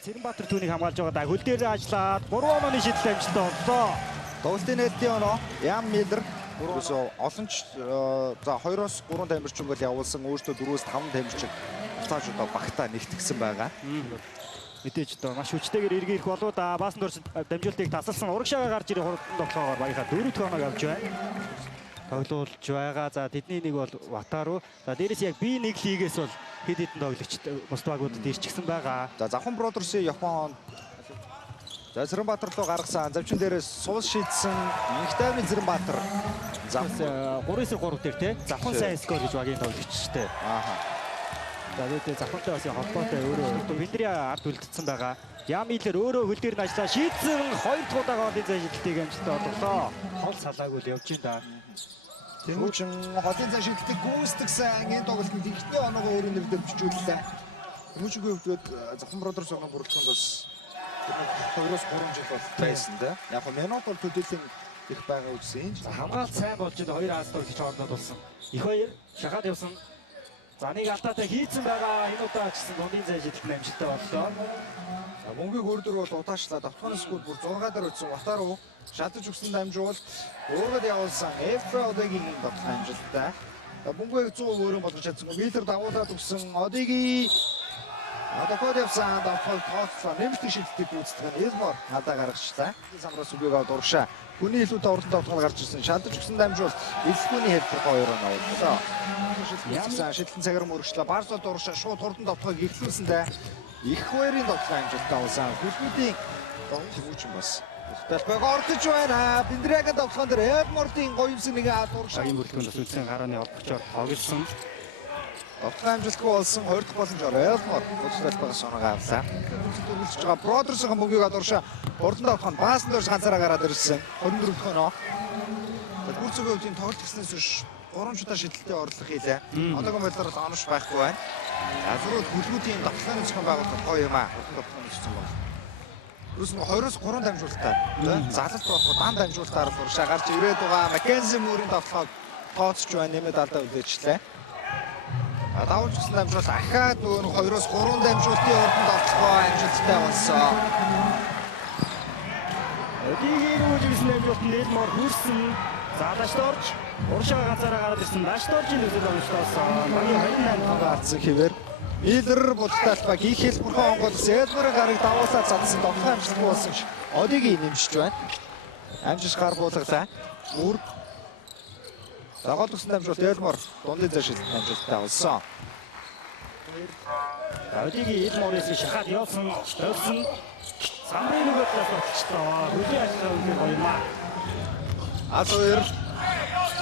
Цэрэнбаатар түүнийг хамгаалж байгаа. Хөл дээр ажиллаад 3 онооны шийдэл амжилттай боллоо. Тоглолтын нэтийн оноо Ян Миллер олонч за 2-оос 3 тамирчингол явуулсан өөртөө 4-өөс 5 тамирчиг автаж одоо багтаа нэгтгэсэн байгаа. Мэдээж одоо маш хүчтэйгээр эргэх болоо да баасан дорж дамжуултыг тасалсан урагшаага гарч ирэх хурдан тоглоогоор багийнхаа 4 дахь оноог авч байна. Тоглуулж байгаа. За тэдний нэг бол Ватару. За дээрээс яг B1 лигээс бол хэд хэдэн тоглогчд бус багуудад ирчихсэн байгаа. За Завхан Бродерсын Япон за Цэрэнбаатар руу гаргасан завчин дээрээс суус шийдсэн их тайвны Цэрэнбаатар. За 3-3 дээр тий. Завхан сайн скор гэж багийн тоглогчтэй. За тэгээд Завхантай бас холбоотой өөрөө Виндрия ард үлдсэн байгаа. Ямилэр өөрөө хөл дээр нь ажиллаа шийдсэн 2 дахь удаага голын зай шилтгийг амжилттай орууллаа. Хол салаагүй л явж байна да. Тэмүүчин голын зай шилтгийг гүйцэтгсэн энэ тоглолтод ихний оноогоо өөрийн нэрээр бичүүллээ. Тэмүүчигийн хувьд Завхан Бродерс оноо бүрэлдэхүүнд бас 2-оос 3 жил бол байсан да. Яг нь минут бол төдийлөн их байгаа үсэн. Хамгаалт сайн болж байгаа 2 аас дөрвж хоорондоо болсон. Их хоёр шахаад явсан. За нэг алдаатай хийцэн байгаа. Энэ удаа ч гэсэн дундын зай шилтэг амжилттай боллоо. За мөнгийг өөрдөр бол удаачлаад автоноос бүр 6 дээр утсан Ватару шатаж өгсөн дамжуулалт өөрөөр явуулсан Эфраудгийн тоглох амжилттай. За мөнгөийг 100 өөрөө болгож чадсан. Миллер дагуулад өгсөн Одиги Адакод явсан давхал тооцлоо нэмэлт шилтгийг гүйцэтгэх нь Элмор надаа гаргачлаа. Самраас үгийг аваад урагшаа. Хүний илүү тавралтай тоглол гарч ирсэн. Шалдаж өгсөн дамжуул Элсгүний хэвлэх 2 оноо боллоо. Шилтэн цагаар мөрөгчлөө. Барсод урагшаа шууд хурдан давтахыг эхлүүлсэндээ их хоёрын тоглолт амжилттай болсон. Хөлбөмбөгийн тэмүүчин бас Дэлбэг ордож байна. Биндрягийн тоглоом дээр Элмордын гоёмсын нэг урагшаа. Цагийн бүрэлдэхүүн бас үндсэн гарааны олбогчоор тоглосон. Тоглоом амжилтгүй болсон 2 дахь боломжоор Элмор өсөлт байгаас оноо авлаа. Төлөвлөж байгаа Бродерсын мөнгөийг урагшаа хурдан давтах нь баасан дөрс ганцаараа гараад ирсэн. 24 дахь оноо. Гүрцөгийн хувьд тоглолт гэснээс биш 3 шудаа шидэлтэд орлого хийлээ. Одоогийн байдлаар бол онош байхгүй байна. Азрууд хөлгүүдийн давтлагын зохион байгуулалт гоё юм аа. Хурдан давтах нь гэсэн бол. Юусэн 20-оос 3 дамжуулалтаа. Залалт болох дан дамжуулалтаар л урагшаа гарч ирээд байгаа. Маккензи мөрийн давтлагыг тооцож байна. Нэмээд алдаа үлдээчлээ. Давж гисэн дамжуул ахаад нөгөө 2-оос 3 дамжуулалтын хурдан давтлагаа амжилттай болсон. Одигийн үжигсэн дамжуулалт нь Элмор хүрсэн. За Дашторж урагшаа ганцаараа гараад ирсэн. Дашторжийн нөхөд онцлоосон. Багийн 28 тоо гарцсан хэвээр Миллер болтолтолбаг их хэлбэрхэн онгойлсон. Элморын гарыг давуулаад цадсан тоглоом амжилтгүй болсон ш. Одигийн нэмшиж байна. Амжилт гар буулгалаа. Мөр дагуулсан дамжуулалт Элмор дундын зай шилтэн амжилттай болсон. Одигийн Элморээс шахаад явсан. Самрын нөгөө талаас болчихлоо. Хөлийн ажлаа үнээр гоёмаа. Асуур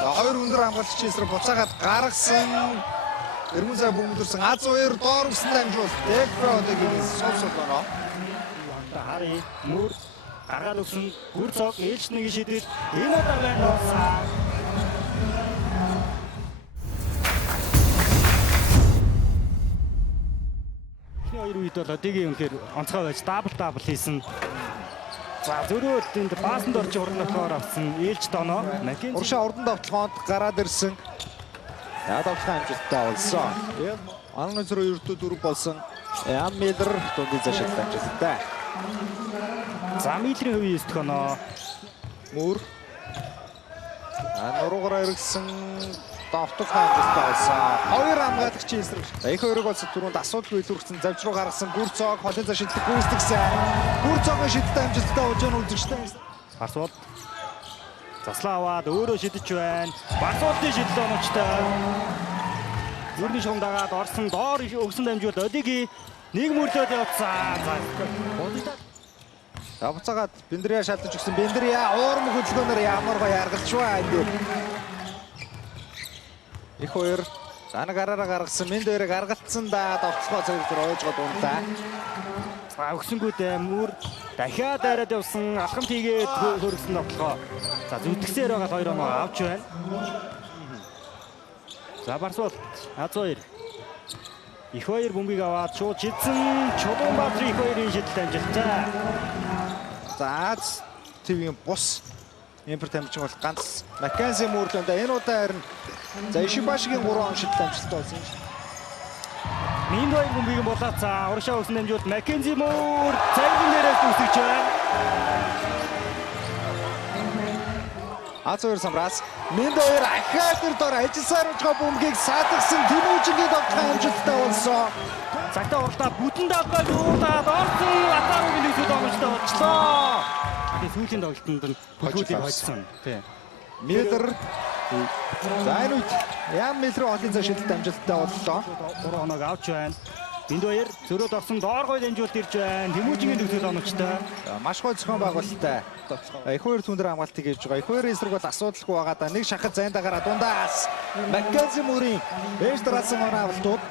хоёр өндөр хамгаалагч эсрэг буцаагаад гаргасан Эрмүзэ бөмбөрсөн Азуур доор өгсөн дамжуулалт Эфраудгийн сонсол оноо. Хари мөр гаргаад өгсөн гүрцог ээлж нэг шидэд энэ удаа байна болсон. Хоёр үед бол Одигийн үнээр онцгой байж дабл хийсэн. За зөрөө энд баасан дорж уран нөхөр авсан ээлж доноо. Уршаа урдан давталгоонд гараад ирсэн. Давталгаа амжилттай болсон. Анны зөрөө ердөө 4 болсон. Ян Миллер дундын зай шилтэн амжилттай. За Миллерийн хувийн 9 дахь оноо. Мөр нуруугаар ирсэн давталгаа амжилттай болсон. Хоёр хамгаалагч эсрэг. Их хоёрыг бол түрүүнд асуудал илүүрсэн завж руу гаргасан Гүрцог холын зай шилтэг гүйцэтгсэн. Гүрцогийн шидэлтэй амжилттай болж байгаа үзэгчтэй. Барсууд заслаа аваад өөрөө шидэж байна. Барсуудын шидэл оновчтой. Зүрний шугам дагаад орсон доор өгсөн дамжуулалт Одигийн нэг мөрлөөд явцсан. За буцаагаад Биндрия шалдаж өгсөн. Биндрия уурам хөдөлгөөнөөр ямар гоё яргалж байна энэ. Их хоёр занаг араараа гаргасан мен дээрээ гаргалтсан да давталгаа зэрэг зөр ойжгаад унтаа. За өгсөнгүүдээ мөр дахиад араад явсан алхам тийгээд хөргсөн давталгаа. За зүтгэсээр байгаа 2 оноо авч байна. За Барсуул Азуур их хоёр бөмбөгийг аваад шууд шидсэн. Чулуунбаатар их хоёрын шидэлт амжилттай. За ТV-ийн бус Эмпер тамирчин бол ганц Маккензи мөрлөндөө энэ удаа харин за Ишибашигийн 3 он шидэлт амжилттай болсон юм. Миндоер бөмбөгийг болоод за урагшаа өгсөн дамжуулт Маккензи Муур цайгийн дээрээс үсгэж байна. Азуур самраас Миндоер ахаатар дор ажилласаар байгаа бөмбөгийг саадгсан Тэмүүжингийн тогтхон амжилттай болсон. Цагтаа уралдаа бүтэн давхад уулаад орсон Атаругийн нөхөд амжилттай болчлоо. Тэгээ сүүлийн тоглолтод нь бүлгүүдийг хожсон. Тийм. Миллер за энэ үед Ян Миллер олон цаа шилдэлт амжилттай боллоо. 3 хоног авч байна. Миндоер зөрөөд орсон доор гой дамжуулт ирж байна. Тэмүүжингийн нөхөд амжилттай. Маш гой зохион байгуулалттай. Их хоёр түндэр хамгаалтыг хийж байгаа. Их хоёрын эсрэг бол асуудалгүй байгаа да. Нэг шахаж зайндаагаараа дундаас Маккензи Мурийн ээж дараасан авалтууд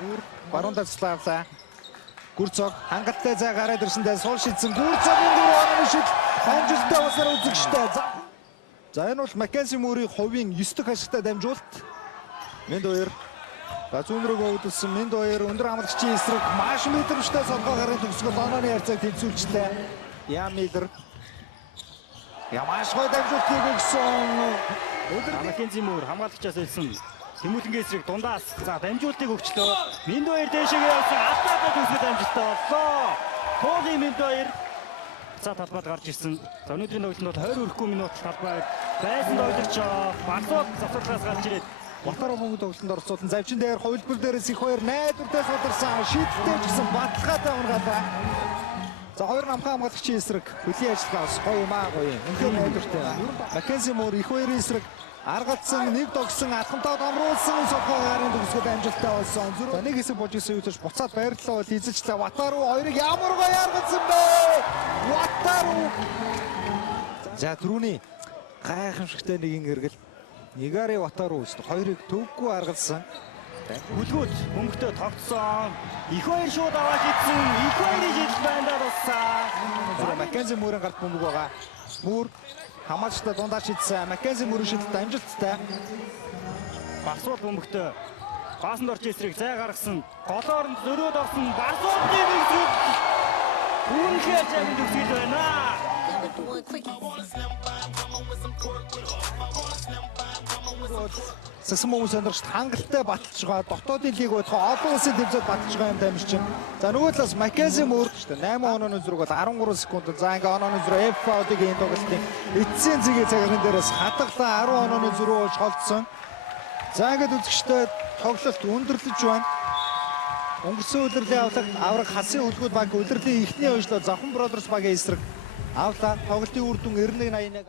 баруун тавцлаалаа. Гүрцог хангалттай зай гараад ирсэндээ сул шидсэн Гүрцогийн 4 оны шид амжилттай болсоор үзэгчтэй. За энэ бол Маккензи Мурийн хувийн 9 дахь ашигтай дамжуулт. Миндоер зүүн рүүгээ өдөлсөн Миндоер өндөр амлагчийн эсрэг маш мэдрэмжтэй солгоо гарын төгсгөл онооны харьцааг тэнцвүүлжлээ. Ян Миллер Ямаш гой дамжуултыг өгсөн. Маккензи Муур хамгаалагчаас илсэн Тэмүүлэнгийн эсрэг дундаас за дамжуултыг өгчлөө. Миндоер дэшегээ явсан Атаругийн төгсгөл амжилттай боллоо. Тоогийн Миндоер за талбайд гарч ирсэн. За өнөөдрийн тоглолтод 20 хүрэхгүй минут талбайд байсан тоглогч Барсууд завсарлаас гарч ирээд Батар бөмбөг тоглолтод орцуулсан. Завчин дээр хувилбар дээрээс их хоёр найдвартай суларсан. Шийдэлтэй ч гэсэн баталгаатай унгаалаа. За хоёр намхан хамгаалагчийн эсрэг хөлийн ажиллагаа гоё юм аа гоё. Үнэхээр найдвартай. Маккензи Муур их хоёрын эсрэг аргалцсан нэг тогсон атгамтаа домруулсан сохоо гарын төгсгөл амжилттай болсон. За нэг хэсэг болж исэн үеч буцаад байрлалаа бол эзэлчлээ. Ватару хоёрыг ямар гоё аргалцсан бэ? Ватару. За түрүүний гайхамшигтай нэгэн эргэл Нигари Ватару шүү дээ. Хоёрыг төвгүй аргалсан. бүлгүүд бөмбөгтөө тогтсон. Их хоёр шууд аваад итсэн. Их хоёрын жил байндаа болсон. Маккензи Муурын гарт бөмбөг байгаа. Муур хамгаалалтаа дундаач итсэн. Маккензи Муурын шилдэлт амжилттай. Барсуул бөмбөгтөө баасанд орж эсрэг зай гаргасан. Голоор нь зөрөөд орсон. Барсуулын нэг зүг. Үнэхээр зайг төгсгөл байна. Сасмуу сонирхт хангалттай баталж байгаа. Дотоодын лиг бодохоо олон улсын тэмцээд баталж байгаа юм дамжчин. За нөгөө талаас Маккензи Муур шүү дээ. 8 онооны зүрэг бол 13 секунд. За ингээ онооны зүрэг F-фаудыг энэ тоглолтын эцсийн зэгийн цагаан дээрээс хатгалаа 10 онооны зүрэг болж холдсон. За ингээд үзэгчтэй тоглолт өндөрлөж байна. Өнгөрсөн удирлын авраг хасын хөлгүүд баг удирлын эхний ойжлоо Завхан Бродерс багийн эсрэг авлаа. Тоглолтын үр дүн 91-81